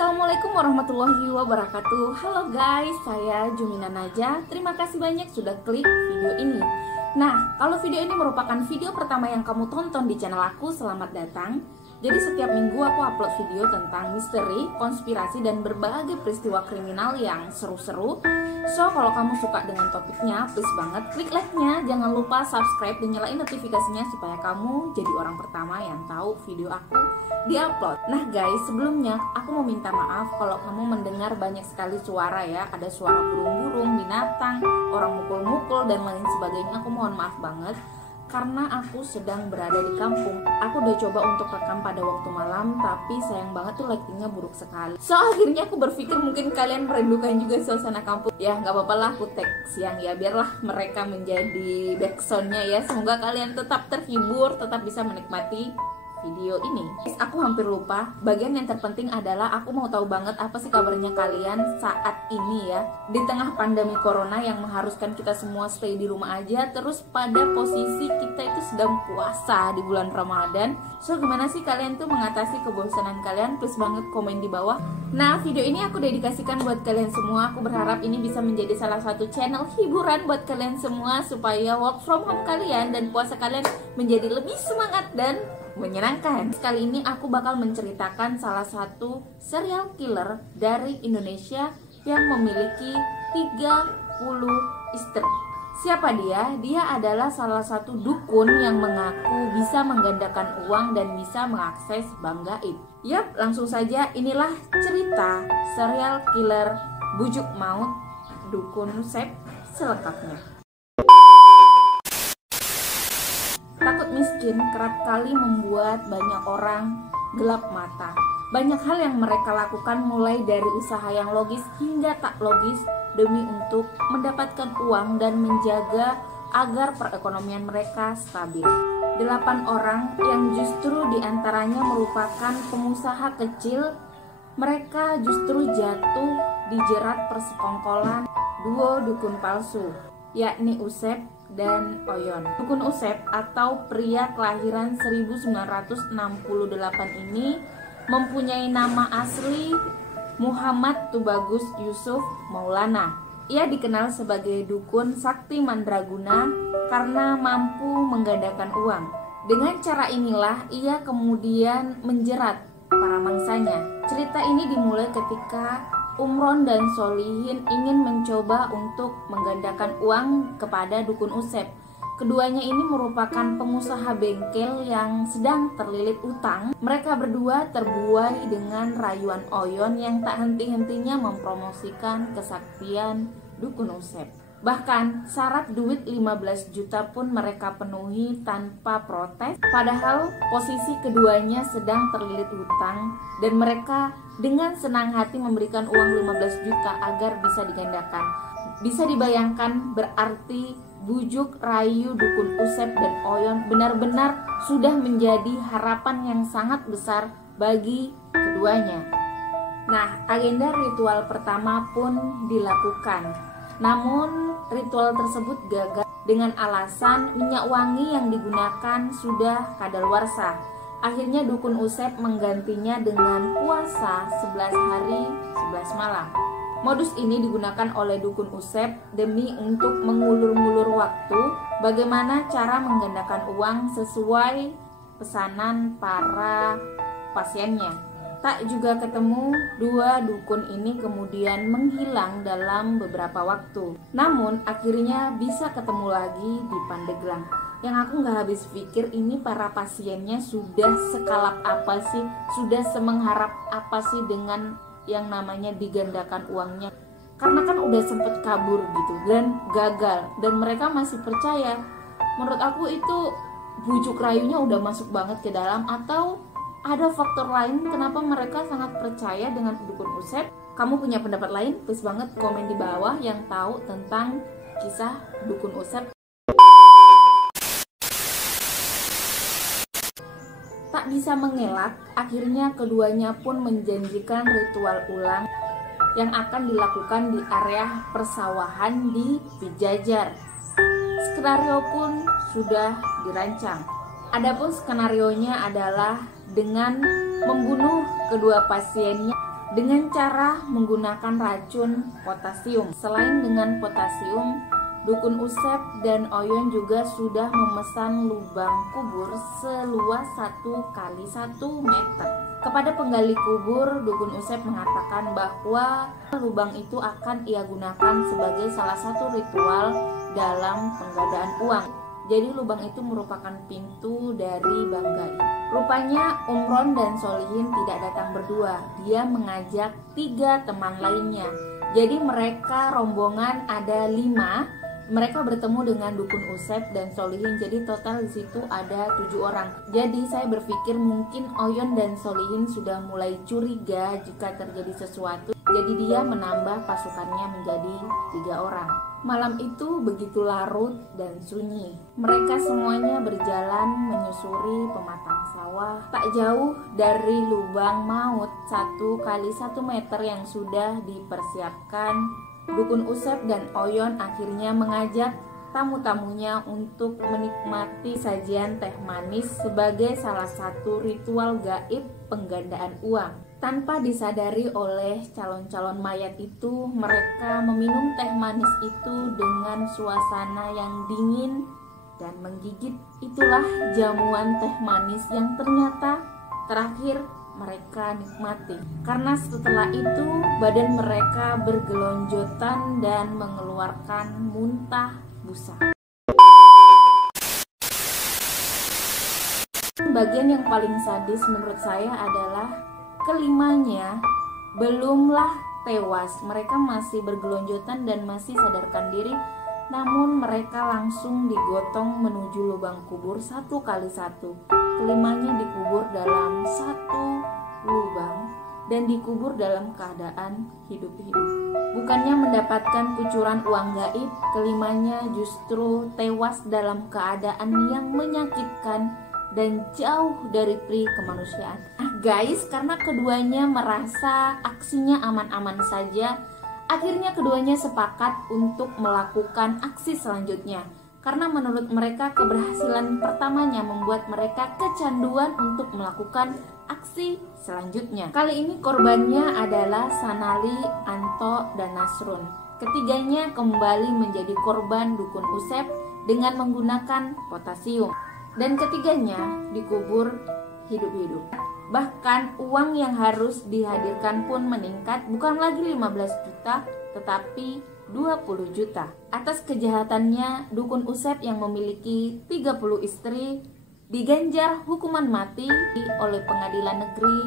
Assalamualaikum warahmatullahi wabarakatuh. Halo guys, saya Jumina Naja. Terima kasih banyak sudah klik video ini. Nah, kalau video ini merupakan video pertama yang kamu tonton di channel aku, selamat datang. Jadi setiap minggu aku upload video tentang misteri, konspirasi, dan berbagai peristiwa kriminal yang seru-seru. So, kalau kamu suka dengan topiknya, please banget klik like-nya. Jangan lupa subscribe dan nyalain notifikasinya supaya kamu jadi orang pertama yang tahu video aku di-upload. Nah guys, sebelumnya aku mau minta maaf kalau kamu mendengar banyak sekali suara ya. Ada suara burung-burung, binatang, orang mukul-mukul, dan lain sebagainya. Aku mohon maaf banget karena aku sedang berada di kampung. Aku udah coba untuk rekam pada waktu malam, tapi sayang banget tuh lightingnya buruk sekali. So akhirnya aku berpikir mungkin kalian merindukan juga suasana kampung. Ya nggak apa-apa lah, aku tag siang ya, biarlah mereka menjadi backsoundnya ya. Semoga kalian tetap terhibur, tetap bisa menikmati video ini. Aku hampir lupa, bagian yang terpenting adalah aku mau tahu banget apa sih kabarnya kalian saat ini ya. Di tengah pandemi corona yang mengharuskan kita semua stay di rumah aja, terus pada posisi kita itu sedang puasa di bulan Ramadan. So gimana sih kalian tuh mengatasi kebosanan kalian? Please banget komen di bawah. Nah, video ini aku dedikasikan buat kalian semua. Aku berharap ini bisa menjadi salah satu channel hiburan buat kalian semua, supaya work from home kalian dan puasa kalian menjadi lebih semangat dan menyenangkan. Kali ini aku bakal menceritakan salah satu serial killer dari Indonesia yang memiliki 30 istri. Siapa dia? Dia adalah salah satu dukun yang mengaku bisa menggandakan uang dan bisa mengakses bank gaib. Yap, langsung saja inilah cerita serial killer bujuk maut Dukun Usep selengkapnya. Takut miskin kerap kali membuat banyak orang gelap mata. Banyak hal yang mereka lakukan, mulai dari usaha yang logis hingga tak logis, demi untuk mendapatkan uang dan menjaga agar perekonomian mereka stabil. 8 orang yang justru diantaranya merupakan pengusaha kecil, mereka justru jatuh dijerat persekongkolan duo dukun palsu, yakni Usep dan Oyon. Dukun Usep atau pria kelahiran 1968 ini mempunyai nama asli Muhammad Tubagus Yusuf Maulana. Ia dikenal sebagai dukun sakti mandraguna karena mampu menggandakan uang. Dengan cara inilah ia kemudian menjerat para mangsanya. Cerita ini dimulai ketika Umron dan Solihin ingin mencoba untuk menggandakan uang kepada Dukun Usep. Keduanya ini merupakan pengusaha bengkel yang sedang terlilit utang. Mereka berdua terbuai dengan rayuan Oyon yang tak henti-hentinya mempromosikan kesaktian Dukun Usep. Bahkan syarat duit 15 juta pun mereka penuhi tanpa protes. Padahal posisi keduanya sedang terlilit hutang dan mereka dengan senang hati memberikan uang 15 juta agar bisa digandakan. Bisa dibayangkan berarti bujuk rayu Dukun Usep dan Oyon benar-benar sudah menjadi harapan yang sangat besar bagi keduanya. Nah, agenda ritual pertama pun dilakukan. Namun ritual tersebut gagal dengan alasan minyak wangi yang digunakan sudah kadaluarsa. Akhirnya Dukun Usep menggantinya dengan puasa 11 hari 11 malam. Modus ini digunakan oleh Dukun Usep demi untuk mengulur-ngulur waktu bagaimana cara menggandakan uang sesuai pesanan para pasiennya. Tak juga ketemu, dua dukun ini kemudian menghilang dalam beberapa waktu. Namun akhirnya bisa ketemu lagi di Pandeglang. Yang aku gak habis pikir, ini para pasiennya sudah sekalap apa sih, sudah semengharap apa sih dengan yang namanya digandakan uangnya. Karena kan udah sempet kabur gitu dan gagal, dan mereka masih percaya. Menurut aku itu bujuk rayunya udah masuk banget ke dalam, atau ada faktor lain kenapa mereka sangat percaya dengan Dukun Usep. Kamu punya pendapat lain? Please banget komen di bawah yang tahu tentang kisah Dukun Usep. Tak bisa mengelak, akhirnya keduanya pun menjanjikan ritual ulang yang akan dilakukan di area persawahan di Pijajar. Skenario pun sudah dirancang. Adapun skenarionya adalah dengan membunuh kedua pasiennya dengan cara menggunakan racun potasium. Selain dengan potasium, Dukun Usep dan Oyon juga sudah memesan lubang kubur seluas 1 kali 1 meter. Kepada penggali kubur, Dukun Usep mengatakan bahwa lubang itu akan ia gunakan sebagai salah satu ritual dalam penggadaan uang. Jadi lubang itu merupakan pintu dari Bang Gaib. Rupanya Umron dan Solihin tidak datang berdua. Dia mengajak 3 teman lainnya. Jadi mereka rombongan ada 5. Mereka bertemu dengan Dukun Usep dan Solihin, jadi total di situ ada 7 orang. Jadi saya berpikir mungkin Oyon dan Solihin sudah mulai curiga jika terjadi sesuatu. Jadi dia menambah pasukannya menjadi 3 orang. Malam itu begitu larut dan sunyi. Mereka semuanya berjalan menyusuri pematang sawah. Tak jauh dari lubang maut 1 kali 1 meter yang sudah dipersiapkan, Dukun Usep dan Oyon akhirnya mengajak tamu-tamunya untuk menikmati sajian teh manis sebagai salah satu ritual gaib penggandaan uang. Tanpa disadari oleh calon-calon mayat itu, mereka meminum teh manis itu dengan suasana yang dingin dan menggigit. Itulah jamuan teh manis yang ternyata terakhir mereka nikmati, karena setelah itu badan mereka bergelonjotan dan mengeluarkan muntah busa. Bagian yang paling sadis menurut saya adalah kelimanya belumlah tewas, mereka masih bergelonjotan dan masih sadarkan diri, namun mereka langsung digotong menuju lubang kubur 1 kali 1. Kelimanya dikubur dalam 1 lubang dan dikubur dalam keadaan hidup-hidup. Bukannya mendapatkan kucuran uang gaib, kelimanya justru tewas dalam keadaan yang menyakitkan dan jauh dari pri kemanusiaan. Guys, karena keduanya merasa aksinya aman-aman saja, akhirnya keduanya sepakat untuk melakukan aksi selanjutnya. Karena menurut mereka keberhasilan pertamanya membuat mereka kecanduan untuk melakukan aksi selanjutnya. Kali ini korbannya adalah Sanali, Anto, dan Nasrun. Ketiganya kembali menjadi korban Dukun Usep dengan menggunakan potasium. Dan ketiganya dikubur hidup-hidup. Bahkan uang yang harus dihadirkan pun meningkat, bukan lagi 15 juta tetapi 20 juta. Atas kejahatannya, Dukun Usep yang memiliki 30 istri diganjar hukuman mati oleh Pengadilan Negeri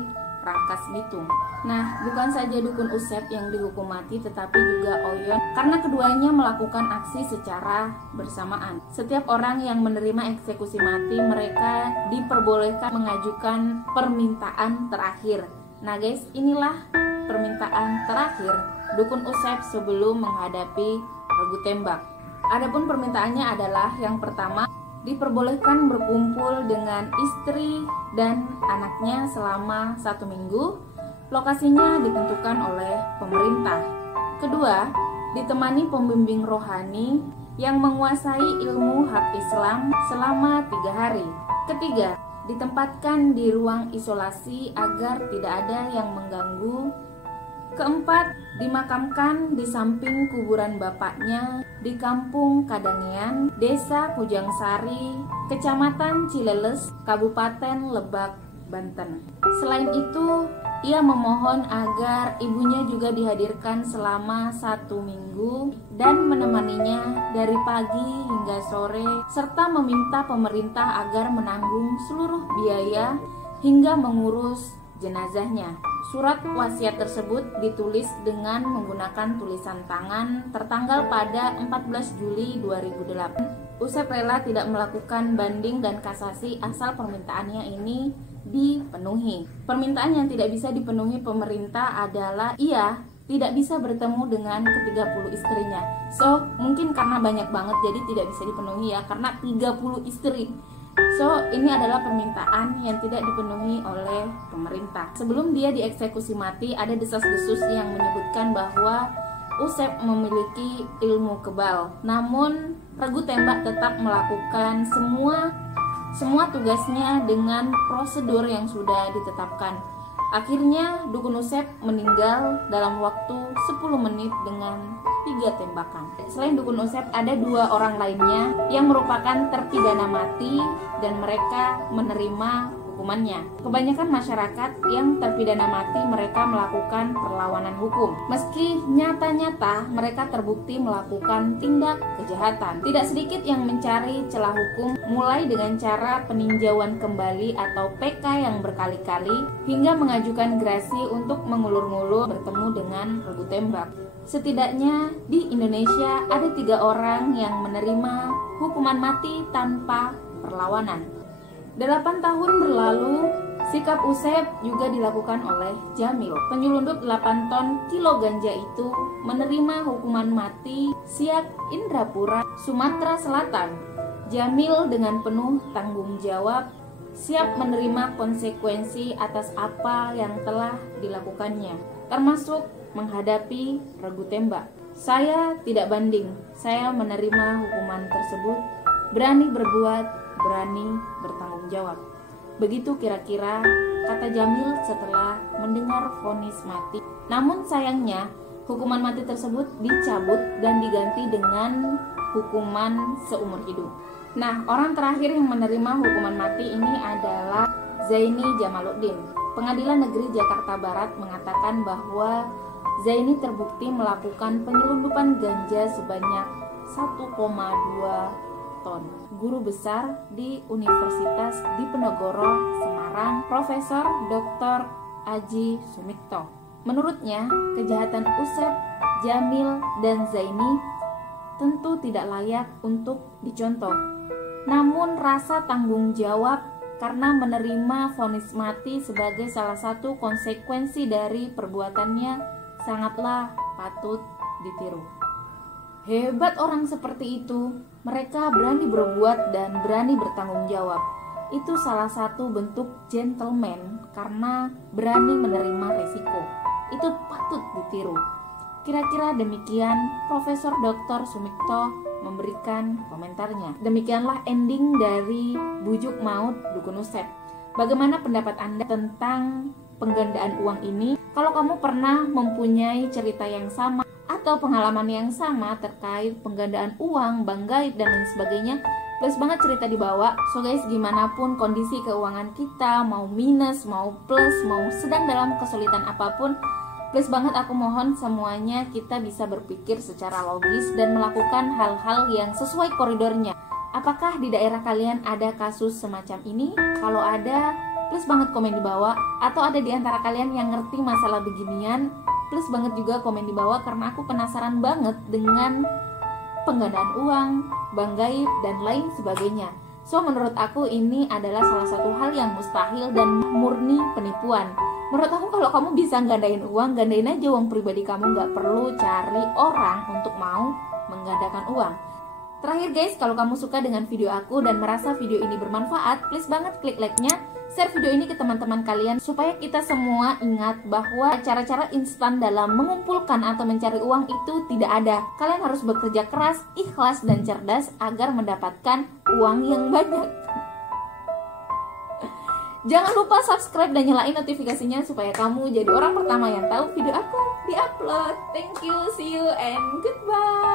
Rangkas Bitung. Nah, bukan saja Dukun Usep yang dihukum mati, tetapi juga Oyon, karena keduanya melakukan aksi secara bersamaan. Setiap orang yang menerima eksekusi mati, mereka diperbolehkan mengajukan permintaan terakhir. Nah guys, inilah permintaan terakhir Dukun Usep sebelum menghadapi regu tembak. Adapun permintaannya adalah yang pertama, diperbolehkan berkumpul dengan istri dan anaknya selama 1 minggu. Lokasinya ditentukan oleh pemerintah. Kedua, ditemani pembimbing rohani yang menguasai ilmu hak Islam selama 3 hari. Ketiga, ditempatkan di ruang isolasi agar tidak ada yang mengganggu. Keempat, dimakamkan di samping kuburan bapaknya di Kampung Kadangean, Desa Pujangsari, Kecamatan Cileles, Kabupaten Lebak, Banten. Selain itu, ia memohon agar ibunya juga dihadirkan selama 1 minggu dan menemaninya dari pagi hingga sore, serta meminta pemerintah agar menanggung seluruh biaya hingga mengurus jenazahnya. Surat wasiat tersebut ditulis dengan menggunakan tulisan tangan tertanggal pada 14 Juli 2008. Usep rela tidak melakukan banding dan kasasi asal permintaannya ini dipenuhi. Permintaan yang tidak bisa dipenuhi pemerintah adalah ia tidak bisa bertemu dengan ke-30 istrinya. So, mungkin karena banyak banget jadi tidak bisa dipenuhi ya, karena 30 istri. So, ini adalah permintaan yang tidak dipenuhi oleh pemerintah. Sebelum dia dieksekusi mati, ada desas-desus yang menyebutkan bahwa Usep memiliki ilmu kebal. Namun, regu tembak tetap melakukan semua tugasnya dengan prosedur yang sudah ditetapkan. Akhirnya Dukun Usep meninggal dalam waktu 10 menit dengan 3 tembakan. Selain Dukun Usep, ada 2 orang lainnya yang merupakan terpidana mati dan mereka menerima hukumannya. Kebanyakan masyarakat yang terpidana mati mereka melakukan perlawanan hukum. Meski nyata-nyata mereka terbukti melakukan tindak kejahatan. Tidak sedikit yang mencari celah hukum, mulai dengan cara peninjauan kembali atau PK yang berkali-kali hingga mengajukan gerasi untuk mengulur-ngulur bertemu dengan regu tembak. Setidaknya di Indonesia ada 3 orang yang menerima hukuman mati tanpa perlawanan. 8 tahun berlalu, sikap Usep juga dilakukan oleh Jamil. Penyelundup 8 ton kilo ganja itu menerima hukuman mati Siak Indrapura, Sumatera Selatan. Jamil dengan penuh tanggung jawab siap menerima konsekuensi atas apa yang telah dilakukannya, termasuk menghadapi regu tembak. Saya tidak banding, saya menerima hukuman tersebut, berani berbuat, berani bertanggung jawab. Begitu kira-kira kata Jamil setelah mendengar vonis mati. Namun sayangnya hukuman mati tersebut dicabut dan diganti dengan hukuman seumur hidup. Nah, orang terakhir yang menerima hukuman mati ini adalah Zaini Jamaluddin. Pengadilan Negeri Jakarta Barat mengatakan bahwa Zaini terbukti melakukan penyelundupan ganja sebanyak 1,2 ton. Guru besar di Universitas Diponegoro, Semarang, Profesor Dr. Aji Sumikto. Menurutnya, kejahatan Usep, Jamil, dan Zaini tentu tidak layak untuk dicontoh. Namun rasa tanggung jawab karena menerima vonis mati sebagai salah satu konsekuensi dari perbuatannya sangatlah patut ditiru. Hebat orang seperti itu, mereka berani berbuat dan berani bertanggung jawab. Itu salah satu bentuk gentleman karena berani menerima resiko. Itu patut ditiru. Kira-kira demikian Profesor Dr. Sumikto memberikan komentarnya. Demikianlah ending dari Bujuk Maut Dukun Usep. Bagaimana pendapat Anda tentang penggandaan uang ini? Kalau kamu pernah mempunyai cerita yang sama atau pengalaman yang sama terkait penggandaan uang, bank gaib, dan lain sebagainya, please banget cerita di bawah. So guys, gimana pun kondisi keuangan kita, mau minus, mau plus, mau sedang dalam kesulitan apapun, please banget aku mohon semuanya kita bisa berpikir secara logis dan melakukan hal-hal yang sesuai koridornya. Apakah di daerah kalian ada kasus semacam ini? Kalau ada, please banget komen di bawah. Atau ada di antara kalian yang ngerti masalah beginian, please banget juga komen di bawah karena aku penasaran banget dengan penggandaan uang, bank gaib, dan lain sebagainya. So menurut aku ini adalah salah satu hal yang mustahil dan murni penipuan. Menurut aku kalau kamu bisa gandain uang, gandain aja uang pribadi kamu, nggak perlu cari orang untuk mau menggandakan uang. Terakhir guys, kalau kamu suka dengan video aku dan merasa video ini bermanfaat, please banget klik like-nya, share video ini ke teman-teman kalian supaya kita semua ingat bahwa cara-cara instan dalam mengumpulkan atau mencari uang itu tidak ada. Kalian harus bekerja keras, ikhlas, dan cerdas agar mendapatkan uang yang banyak. Jangan lupa subscribe dan nyalain notifikasinya supaya kamu jadi orang pertama yang tahu video aku di-upload. Thank you, see you, and goodbye.